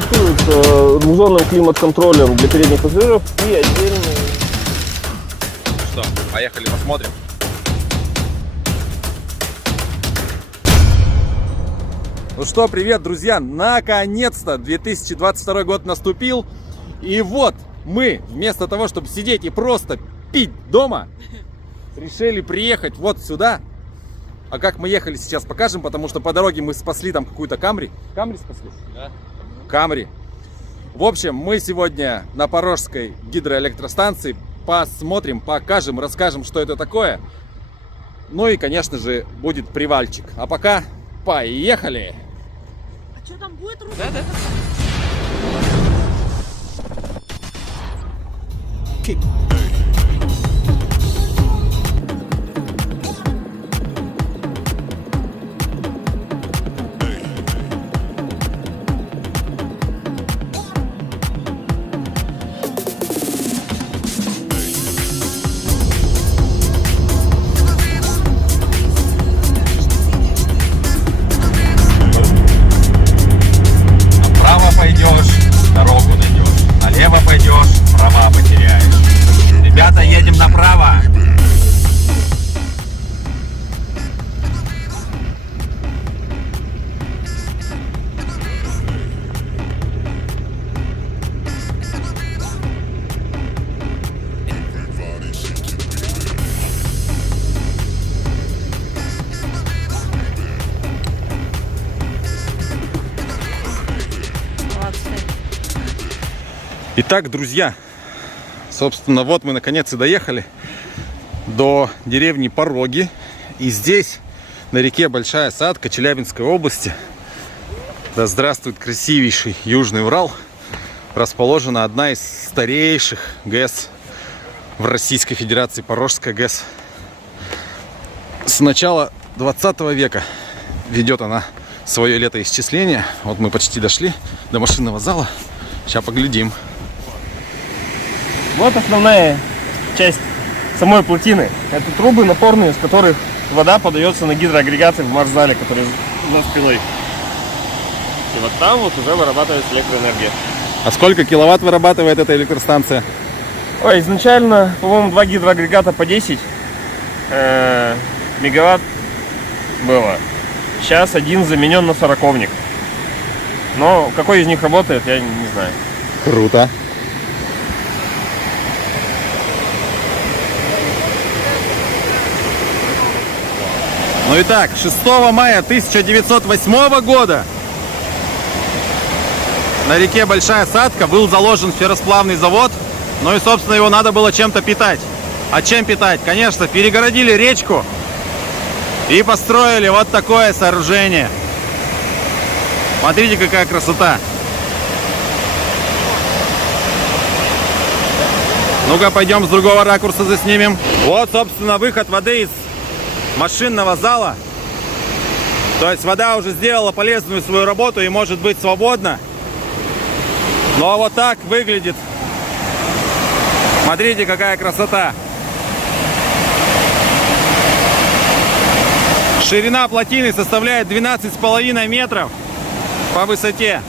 комплектуется двухзонным климат-контролем для передних пассажиров и отдельный. Что, поехали посмотрим. Ну что, привет, друзья! Наконец-то 2022 год наступил. И вот мы, вместо того, чтобы сидеть и просто пить дома, решили приехать вот сюда. А как мы ехали, сейчас покажем, потому что по дороге мы спасли там какую-то Камри. Камри спасли? Да. Камри. В общем, мы сегодня на Порожской гидроэлектростанции. Посмотрим, покажем, расскажем, что это такое. Ну и, конечно же, будет привальчик. А пока поехали! А что там будет? Да. Дорогу найдешь, налево пойдешь, права потеряешь. Ребята, едем направо. Итак, друзья, собственно, вот мы наконец и доехали до деревни Пороги. И здесь, на реке Большая Садка Челябинской области, да здравствует красивейший Южный Урал, расположена одна из старейших ГЭС в Российской Федерации, Порожская ГЭС. С начала 20 века ведет она свое летоисчисление. Вот мы почти дошли до машинного зала. Сейчас поглядим. Вот основная часть самой плотины. Это трубы напорные, с которых вода подается на гидроагрегаты в марш-зале, который за спиной. И вот там вот уже вырабатывается электроэнергия. А сколько киловатт вырабатывает эта электростанция? Ой, изначально, по-моему, 2 гидроагрегата по 10 мегаватт было. Сейчас один заменен на 40-ник. Но какой из них работает, я не знаю. Круто. Ну итак, 6 мая 1908 года на реке Большая Садка был заложен ферросплавный завод. Ну и, собственно, его надо было чем-то питать. А чем питать? Конечно, перегородили речку и построили вот такое сооружение. Смотрите, какая красота. Ну-ка, пойдем с другого ракурса заснимем. Вот, собственно, выход воды из машинного зала. То есть вода уже сделала полезную свою работу и может быть свободна. Но вот так выглядит. Смотрите, какая красота. Ширина плотины составляет 12,5 метров по высоте.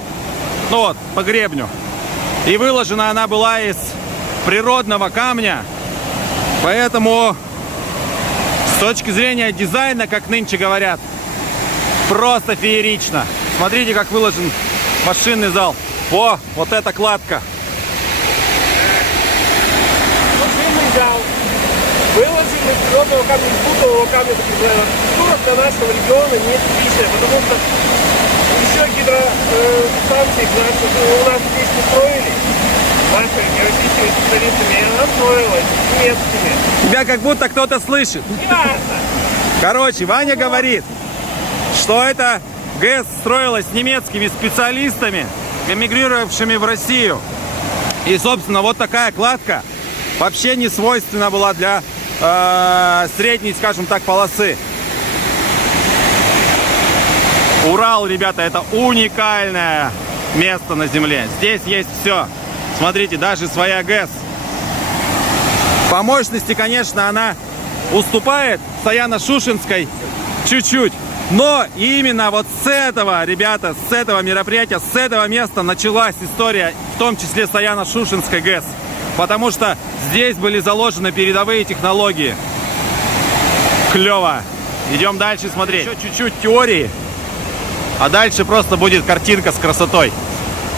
Ну вот, по гребню. И выложена она была из природного камня. Поэтому с точки зрения дизайна, как нынче говорят, просто феерично. Смотрите, как выложен машинный зал. О, вот эта кладка. Машинный зал выложен из природного камня, из бутового камня. Архитектура для нашего региона не типичная, потому что еще гидростанции у нас здесь не строили. Нашими российскими специалистами, и она строилась немецкими. Тебя как будто кто-то слышит. Ясно. Короче, Ваня говорит, что эта ГЭС строилась немецкими специалистами, эмигрировавшими в Россию. И, собственно, вот такая кладка вообще не свойственна была для средней, скажем так, полосы. Урал, ребята, это уникальное место на земле. Здесь есть все. Смотрите, даже своя ГЭС. По мощности, конечно, она уступает Саяно-Шушенской чуть-чуть. Но именно вот с этого, ребята, с этого мероприятия, с этого места началась история, в том числе Саяно-Шушенской ГЭС. Потому что здесь были заложены передовые технологии. Клево. Идем дальше смотреть. Еще чуть-чуть теории, а дальше просто будет картинка с красотой.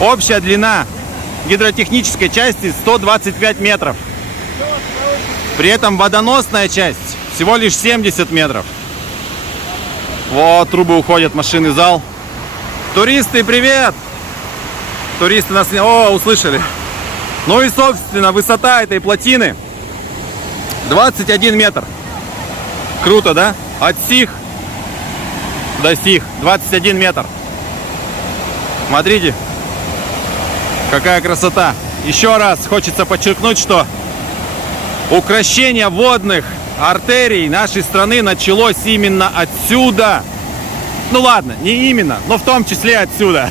Общая длина гидротехнической части 125 метров. При этом водоносная часть всего лишь 70 метров. Вот трубы уходят, машины, зал. Туристы, привет! Туристы нас... О, услышали. Ну и, собственно, высота этой плотины 21 метр. Круто, да? От сих до сих 21 метр. Смотрите, какая красота. Еще раз хочется подчеркнуть, что укрощение водных артерий нашей страны началось именно отсюда. Ну ладно, не именно, но в том числе отсюда.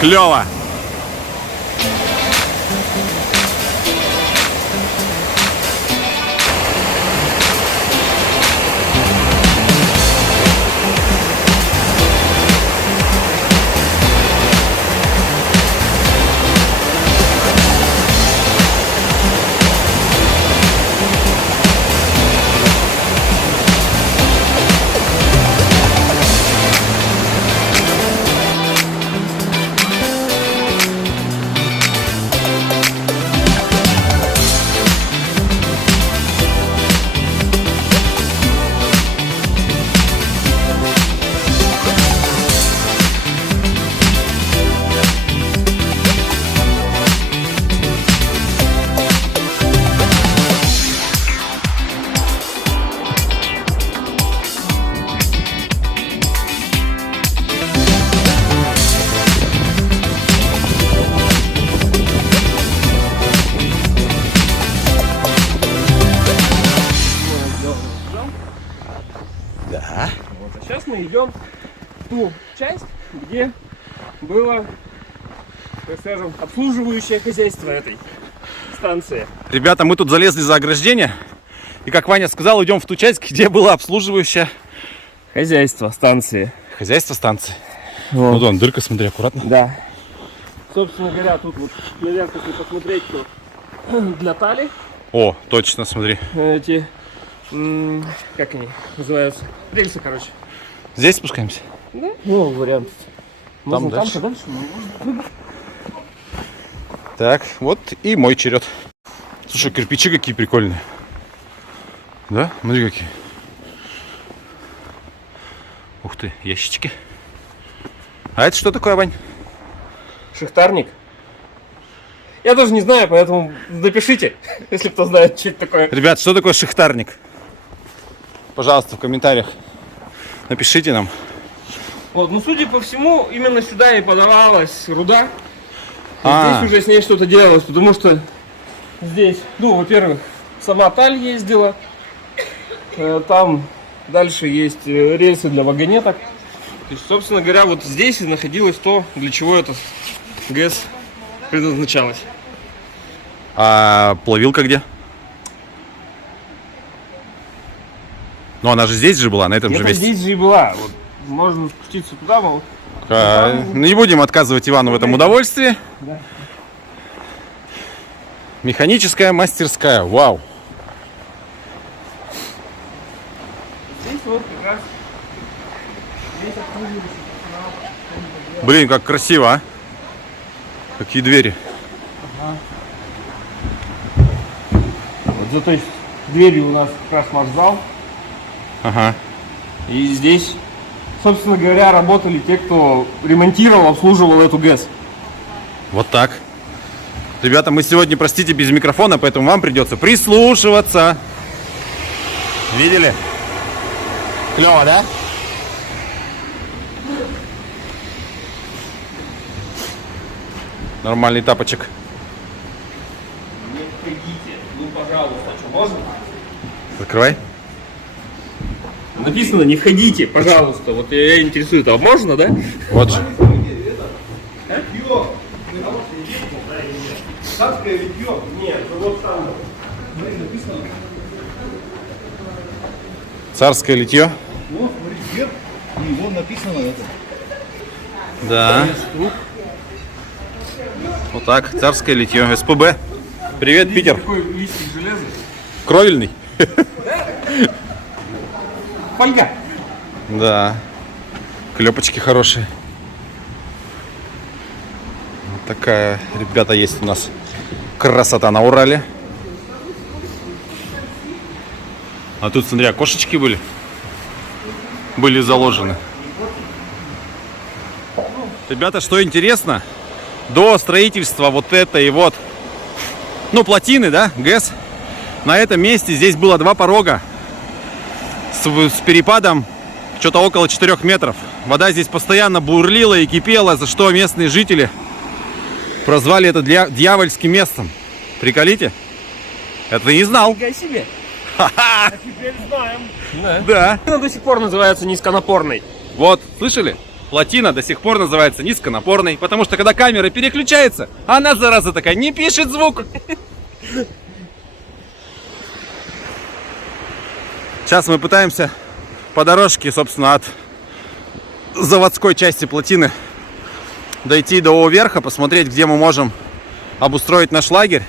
Клево. Да. Вот. А сейчас мы идем в ту часть, где было, так скажем, обслуживающее хозяйство этой станции. Ребята, мы тут залезли за ограждение. И, как Ваня сказал, идем в ту часть, где было обслуживающее Хозяйство станции. хозяйство станции. Вот. Вот он, дырка, смотри, аккуратно. Да. Собственно говоря, тут вот наверх, если посмотреть, то для тали О, точно, смотри. эти, как они называются? Рельсы, короче. Здесь спускаемся? Да? Ну, вариант. Можно дальше. там подальше, но можно. Так, вот и мой черед. Слушай, кирпичи какие прикольные. Да? Смотри, какие. Ух ты, ящички. А это что такое, Вань? Шахтарник. Я даже не знаю, поэтому напишите, если кто знает, что это такое. Ребят, что такое шахтарник? Пожалуйста, в комментариях напишите нам. Вот, ну, судя по всему, именно сюда и подавалась руда. И А. здесь уже с ней что-то делалось, потому что здесь, ну, во-первых, сама таль ездила. Там дальше есть рельсы для вагонеток. То есть, собственно говоря, вот здесь и находилось то, для чего эта ГЭС предназначалась. А плавилка где? Ну, она же здесь же была, на этом же Это месте. здесь же и была. Вот, можно спуститься туда, мол. Не будем отказывать Ивану в этом удовольствии. Да. Механическая мастерская. Вау. Здесь вот как раз здесь обслуживающий персонал. Блин, как красиво, а? Какие двери. Вот за той дверью у нас как раз наш зал. Ага. И здесь, собственно говоря, работали те, кто ремонтировал, обслуживал эту ГЭС. Вот так. Ребята, мы сегодня, простите, без микрофона, поэтому вам придется прислушиваться. Видели? Клево, да? Нормальный тапочек. Не входите, ну пожалуйста, что можно? Закрывай. Написано не входите, пожалуйста. Вот я интересует, а можно, да? Вот же. Царское литье? Нет, вот там. Написано. Царское литье. Вот, смотрите. И вон написано это. Да. Вот так, царское литье. СПБ. Привет, Питер. Какой листик железа? Кровельный. Фольга. Да. Клепочки хорошие. Вот такая, ребята, есть у нас красота на Урале. А тут, смотри, окошечки были заложены. Ребята, что интересно, до строительства вот этой вот, ну, плотины, да, ГЭС, на этом месте здесь было 2 порога с перепадом что-то около 4 метров. Вода здесь постоянно бурлила и кипела, за что местные жители прозвали это дьявольским местом. Приколите? Это ты не знал. Нифига себе. А теперь знаем. Да. Она до сих пор называется низконапорной. Вот, слышали? Плотина до сих пор называется низконапорной, потому что когда камера переключается, она, зараза такая, не пишет звук. Сейчас мы пытаемся по дорожке, собственно, от заводской части плотины дойти до верха, посмотреть, где мы можем обустроить наш лагерь.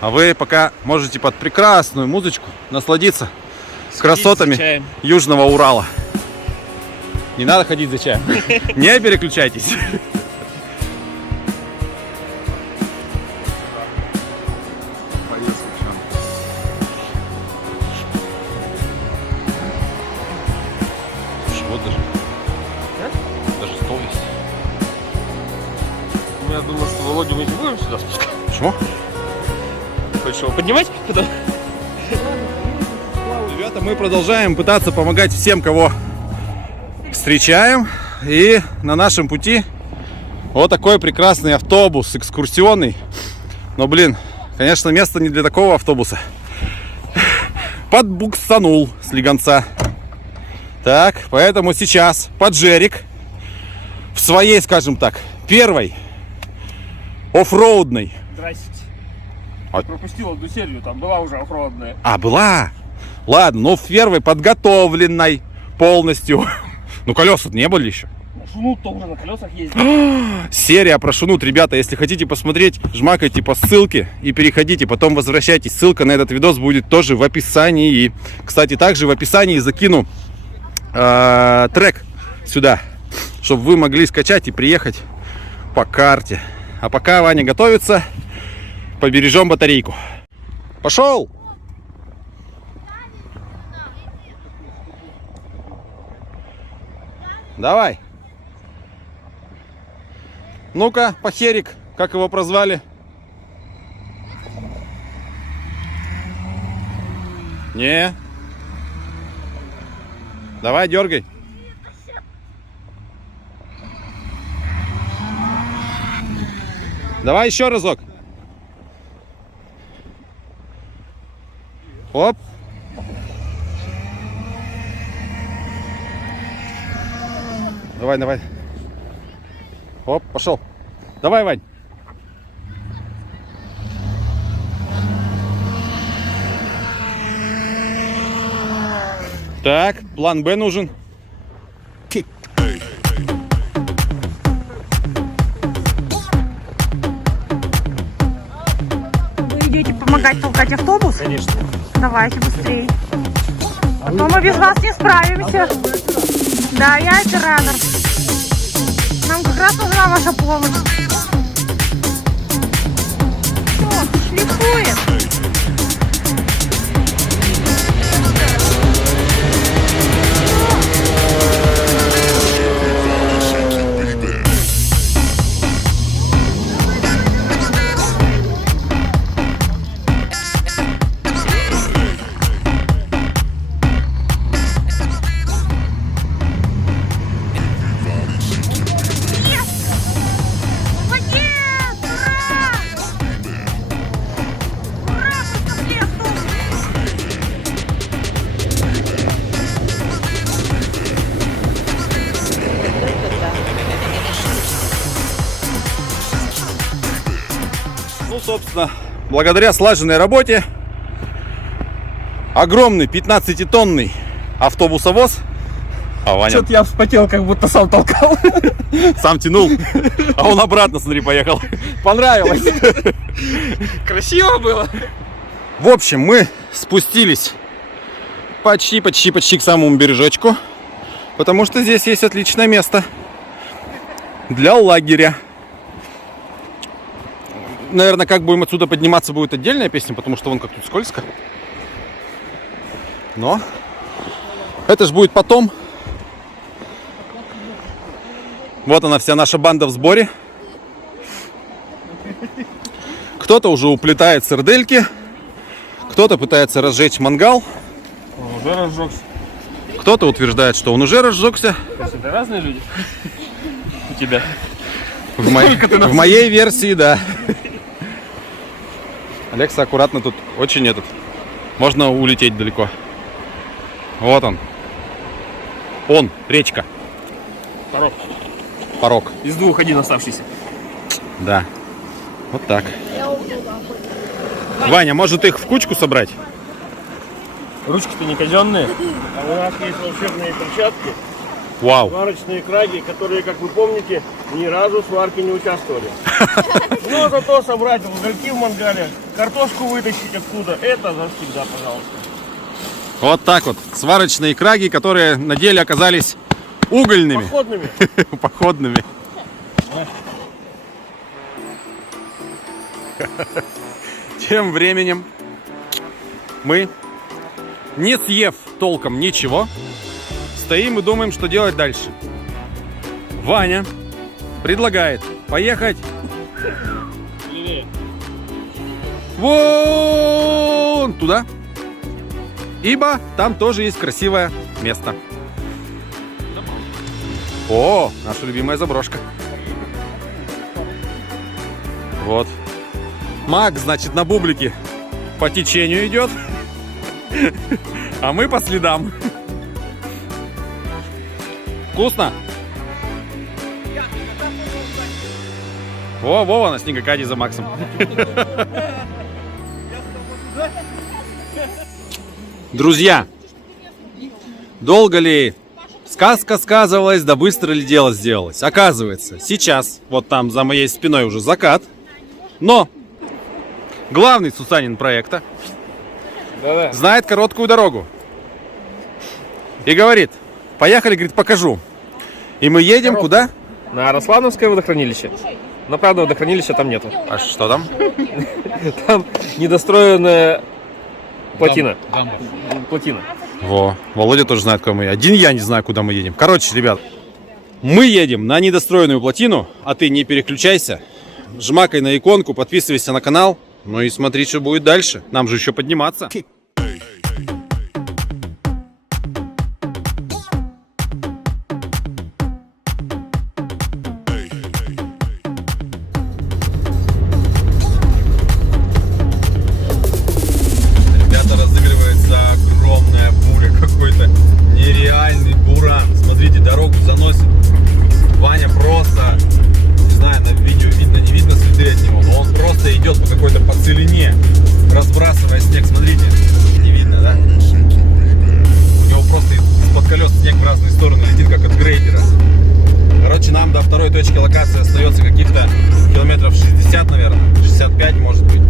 А вы пока можете под прекрасную музычку насладиться красотами Южного Урала. Не надо ходить за чаем. Не переключайтесь. Вот даже стол есть. Я думал, что Володю мы не будем сюда спускать. Почему? Хочешь его поднимать? Ребята, мы продолжаем пытаться помогать всем, кого встречаем. И на нашем пути вот такой прекрасный автобус экскурсионный. Но, блин, конечно, место не для такого автобуса. Подбуксанул слегонца. Так, поэтому сейчас Паджерик в своей, скажем так, первой оффроудной. Здрасте. А- Пропустил одну серию, там была уже оффроадная. А, была? Ладно, но в первой подготовленной полностью. Ну, колеса не были еще. Шунут-то уже на колесах ездит. Серия про шунут, ребята, если хотите посмотреть, жмакайте по ссылке и переходите, потом возвращайтесь. Ссылка на этот видос будет тоже в описании. И, кстати, также в описании закину трек сюда, чтобы вы могли скачать и приехать по карте. А пока Ваня готовится, побережем батарейку. Пошел! Давай. Ну-ка, похерик, как его прозвали? Не. Давай, дергай. Давай еще разок. Оп. Давай, давай. Оп, пошел. Давай, Вань. Так, план Б нужен. Вы идете помогать толкать автобус? Конечно. Давайте быстрее. А то мы без вас не справимся. Да, я оператор. Нам как раз нужна ваша помощь. Все, шлифует. Ну, собственно, благодаря слаженной работе огромный 15-тонный автобусовоз А Ваня Что-то я вспотел, как будто сам толкал. сам тянул, а он обратно, смотри, поехал. Понравилось. Красиво было. В общем, мы спустились почти к самому бережочку, потому что здесь есть отличное место для лагеря. Наверное, как будем отсюда подниматься, будет отдельная песня, потому что вон как тут скользко. Но это ж будет потом. Вот она, вся наша банда в сборе. Кто-то уже уплетает сардельки, кто-то пытается разжечь мангал, Он уже разжегся. кто-то утверждает, что он уже разжегся. То есть это разные люди? У тебя. В моей версии, да. Алекса, аккуратно, тут очень этот. Можно улететь далеко. Вот он. Он, речка. Порог. Порог. Из двух один оставшийся. Да. Вот так. Ваня, может их в кучку собрать? Ручки-то не казенные. А у нас есть волшебные перчатки, Вау. сварочные краги, которые, как вы помните, ни разу в сварке не участвовали. Но зато собрать угольки в мангале, картошку вытащить оттуда, это завсегда, пожалуйста. Вот так вот. Сварочные краги, которые на деле оказались угольными. Походными. Походными. Тем временем мы, не съев толком ничего, стоим и думаем, что делать дальше. Ваня предлагает поехать вон туда, ибо там тоже есть красивое место. О, наша любимая заброшка. Вот. Маг, значит, на бублике по течению идет, а мы по следам. Вкусно? О, Вова на снегокате за Максом. Друзья, долго ли сказка сказывалась, да быстро ли дело сделалось? Оказывается, сейчас, вот там за моей спиной уже закат, но главный Сусанин проекта Да-да. знает короткую дорогу. И говорит, поехали, говорит, покажу. И мы едем куда? На Рослановское водохранилище. Но, правда, водохранилища там нету. А что там? Там недостроенная плотина. Плотина. Во, Володя тоже знает, куда мы едем. Один я не знаю, куда мы едем. Короче, ребят, мы едем на недостроенную плотину, а ты не переключайся. Жмакай на иконку, подписывайся на канал. Ну и смотри, что будет дальше. Нам же еще подниматься. Ребята, разыгрывается огромная буря, какой-то нереальный буран. Смотрите, дорогу заносит. Ваня просто, не знаю, на видео видно, не видно следы от него, но он просто идет по какой-то по целине, разбрасывая снег. Смотрите, не видно, да? У него просто из-под колес снег в разные стороны летит, как от грейдера. Короче, нам до второй точки локации остается каких-то километров 60, наверное, 65 может быть.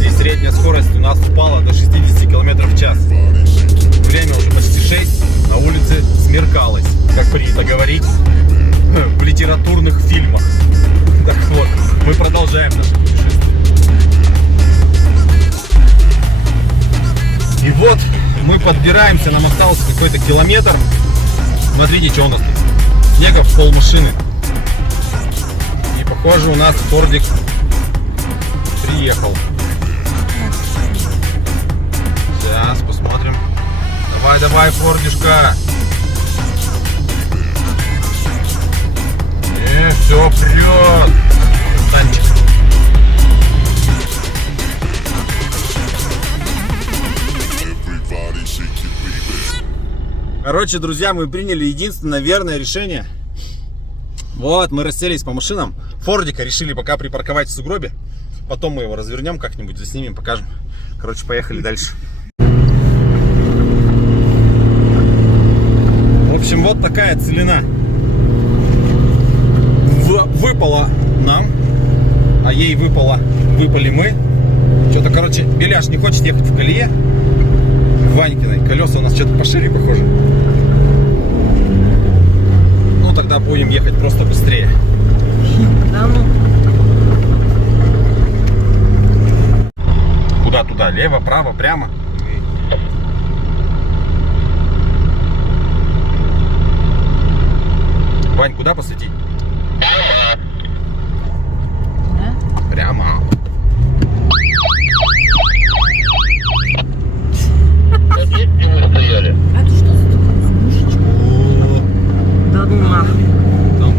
И средняя скорость у нас упала до 60 километров в час. Время уже почти 6, на улице смеркалось, как принято говорить в литературных фильмах. Так вот, мы продолжаем наше путешествие. И вот мы подбираемся, нам остался какой-то километр. Смотрите, что у нас тут. Снега в пол машины. И похоже, у нас фордик приехал. Сейчас посмотрим. Давай, давай, фордишка. Все прет. Танчик. Короче, друзья, мы приняли единственное верное решение. Вот, мы расселись по машинам. Фордика решили пока припарковать в сугробе. Потом мы его развернем как-нибудь, заснимем, покажем. Короче, поехали дальше. В общем, вот такая целина выпала нам, а ей выпали мы. Что-то, короче, Беляш не хочет ехать в колее Ванькиной. Колеса у нас что-то пошире, похоже. Ну, тогда будем ехать просто быстрее. Да ну. Куда туда? Лево, право, прямо? Вань, куда посветить? Прямо. Это что за мушечка? Да ну нахуй.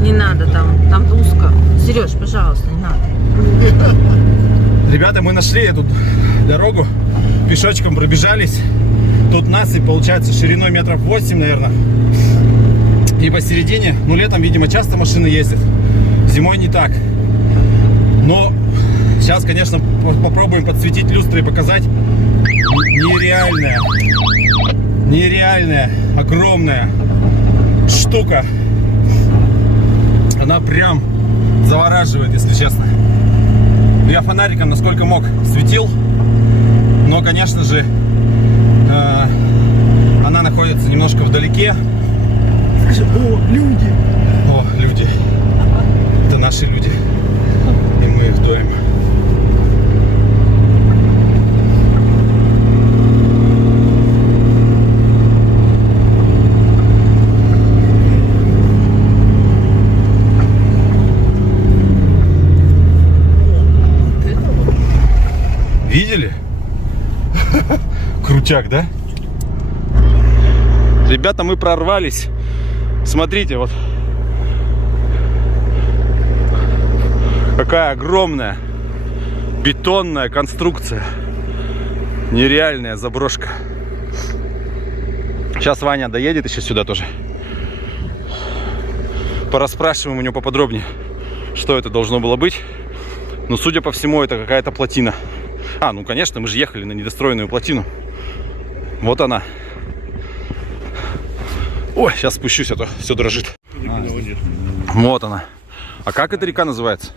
Не надо там. Там узко. Сереж, пожалуйста, не надо. Ребята, мы нашли эту дорогу. Пешочком пробежались. Тут насыпь получается шириной метров 8, наверное. И посередине, ну летом, видимо, часто машины ездят. Зимой не так. Но сейчас, конечно, попробуем подсветить люстры и показать. Нереальная, огромная штука. Она прям завораживает, если честно. Я фонариком насколько мог светил. Но, конечно же, она находится немножко вдалеке. Скажи, о, люди! О, люди. Это наши люди. И мы их доим. Видели? Крутяк, да? Ребята, мы прорвались. Смотрите, вот какая огромная бетонная конструкция. Нереальная заброшка. Сейчас Ваня доедет еще сюда тоже. Пораспрашиваем у него поподробнее, что это должно было быть. Но, судя по всему, это какая-то плотина. А, ну конечно, мы же ехали на недостроенную плотину. Вот она. Ой, сейчас спущусь, а то все дрожит. Вот она. А как эта река называется?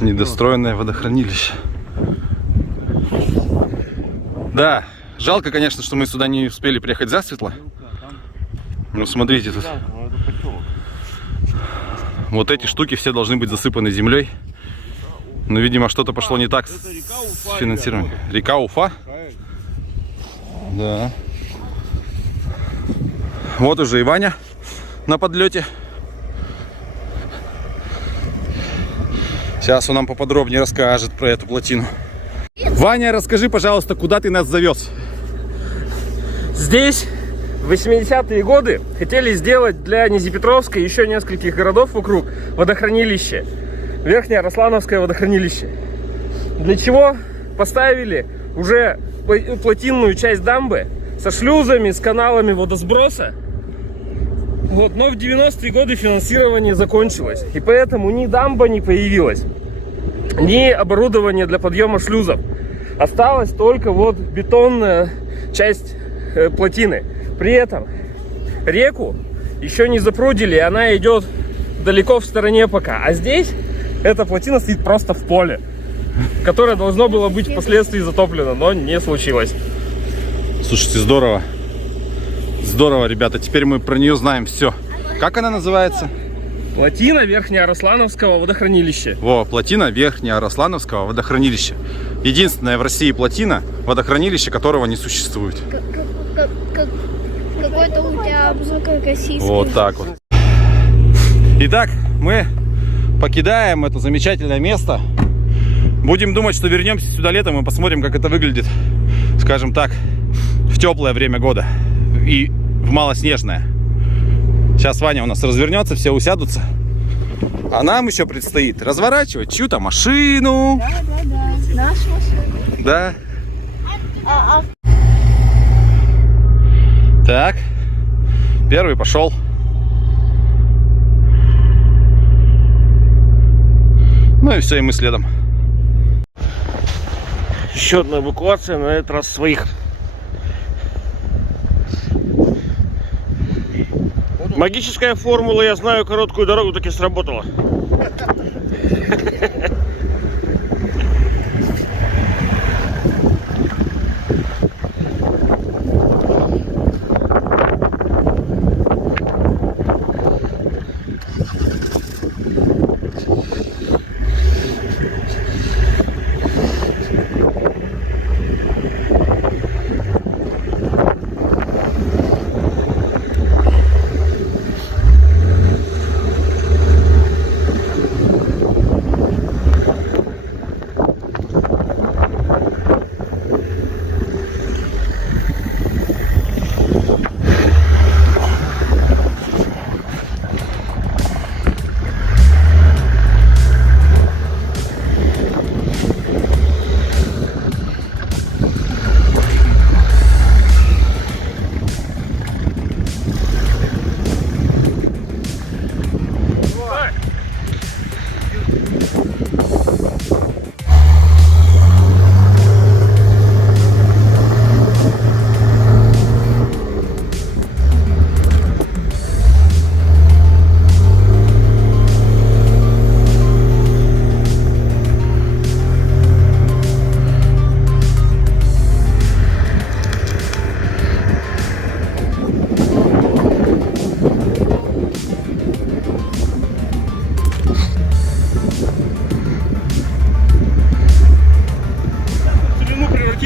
Недостроенное водохранилище. Да, жалко, конечно, что мы сюда не успели приехать засветло. Ну, смотрите тут. Вот эти штуки все должны быть засыпаны землей. Но, видимо, что-то пошло не так с финансированием. Река Уфа? Да. Вот уже и Ваня на подлете. Сейчас он нам поподробнее расскажет про эту плотину. Ваня, расскажи, пожалуйста, куда ты нас завез? Здесь в 80-е годы хотели сделать для Нязепетровска и еще нескольких городов вокруг водохранилище. Верхнее Рослановское водохранилище. Для чего поставили уже плотинную часть дамбы со шлюзами, с каналами водосброса. Вот, но в 90-е годы финансирование закончилось. И поэтому ни дамба не появилась, ни оборудование для подъема шлюзов. Осталась только вот бетонная часть плотины. При этом реку еще не запрудили, и она идет далеко в стороне пока. А здесь эта плотина стоит просто в поле, которое должно было быть впоследствии затоплено, но не случилось. Слушайте, здорово. Здорово, ребята. Теперь мы про нее знаем все. Как она называется? Плотина Верхнерослановского водохранилища. Во, плотина Верхнерослановского водохранилища. Единственная в России плотина, водохранилище которого не существует. Какой-то у тебя обзор российский. Вот так вот. Итак, мы покидаем это замечательное место. Будем думать, что вернемся сюда летом и посмотрим, как это выглядит, скажем так, в теплое время года и в малоснежное. Сейчас Ваня у нас развернется, все усядутся. А нам еще предстоит разворачивать чью-то машину. Да. Наша машина. Да. Так. Первый пошел. Ну и все, и мы следом. Еще одна эвакуация, на этот раз своих. Магическая формула, я знаю, короткую дорогу таки сработала.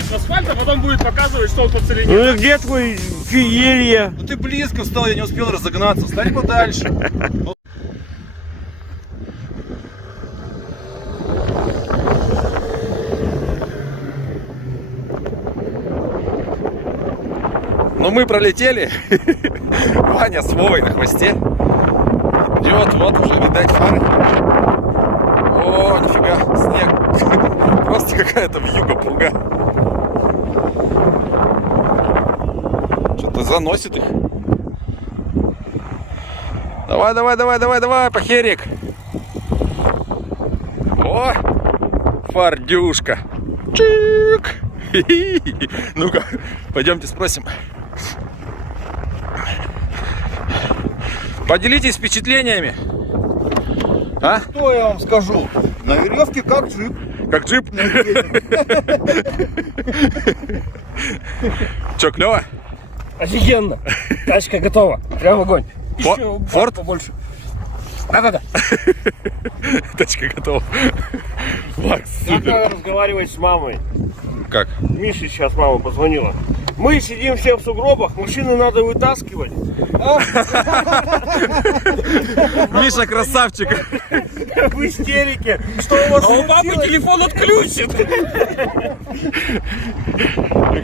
В асфальт, а потом будет показывать, что он по целине. Ну и где твой феерия? Ну ты близко встал, я не успел разогнаться. Стань подальше. Но мы пролетели. Ваня с Вовой на хвосте. Идет, вот уже видать фары. О, нифига, снег. Просто какая-то вьюга-пурга. Что-то заносит их. Давай, давай, давай, давай, давай, похерик. О, фардюшка. Чик. Ну-ка, пойдемте спросим. Поделитесь впечатлениями. А? Что я вам скажу? На веревке как джип. Как джип? Че, клево? Офигенно! Тачка готова. Прям в огонь. Форд? Побольше. Да-да-да. Тачка готова. Макс, супер. Надо разговаривать с мамой. Как? Миша сейчас мама позвонила. Мы сидим все в сугробах, машины надо вытаскивать. Миша красавчик. В истерике. Что у вас? А у папы телефон отключит.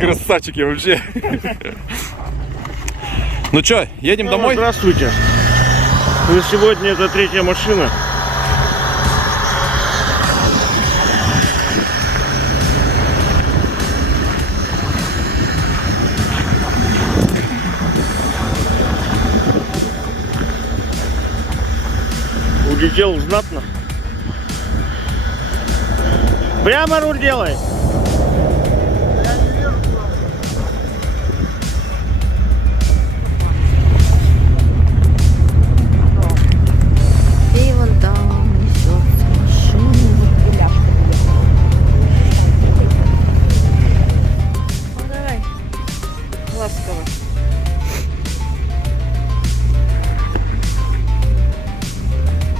Красавчики вообще. Ну что, едем домой? Здравствуйте. На сегодня это третья машина. Улетел знатно. Прямо руль делай. И вон там несется машина. Ну давай, ласково.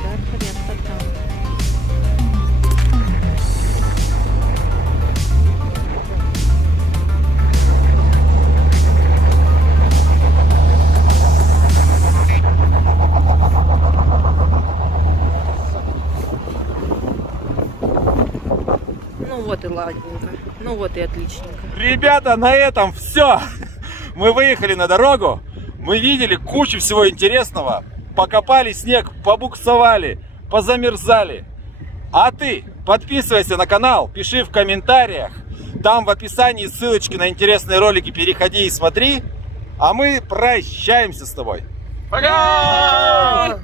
Да, порядка там. Ну вот и ладненько. Ну вот и отличненько. Ребята, на этом все. Мы выехали на дорогу. Мы видели кучу всего интересного. Покопали снег, побуксовали, позамерзали. А ты подписывайся на канал, пиши в комментариях. Там в описании ссылочки на интересные ролики. Переходи и смотри. А мы прощаемся с тобой. Пока!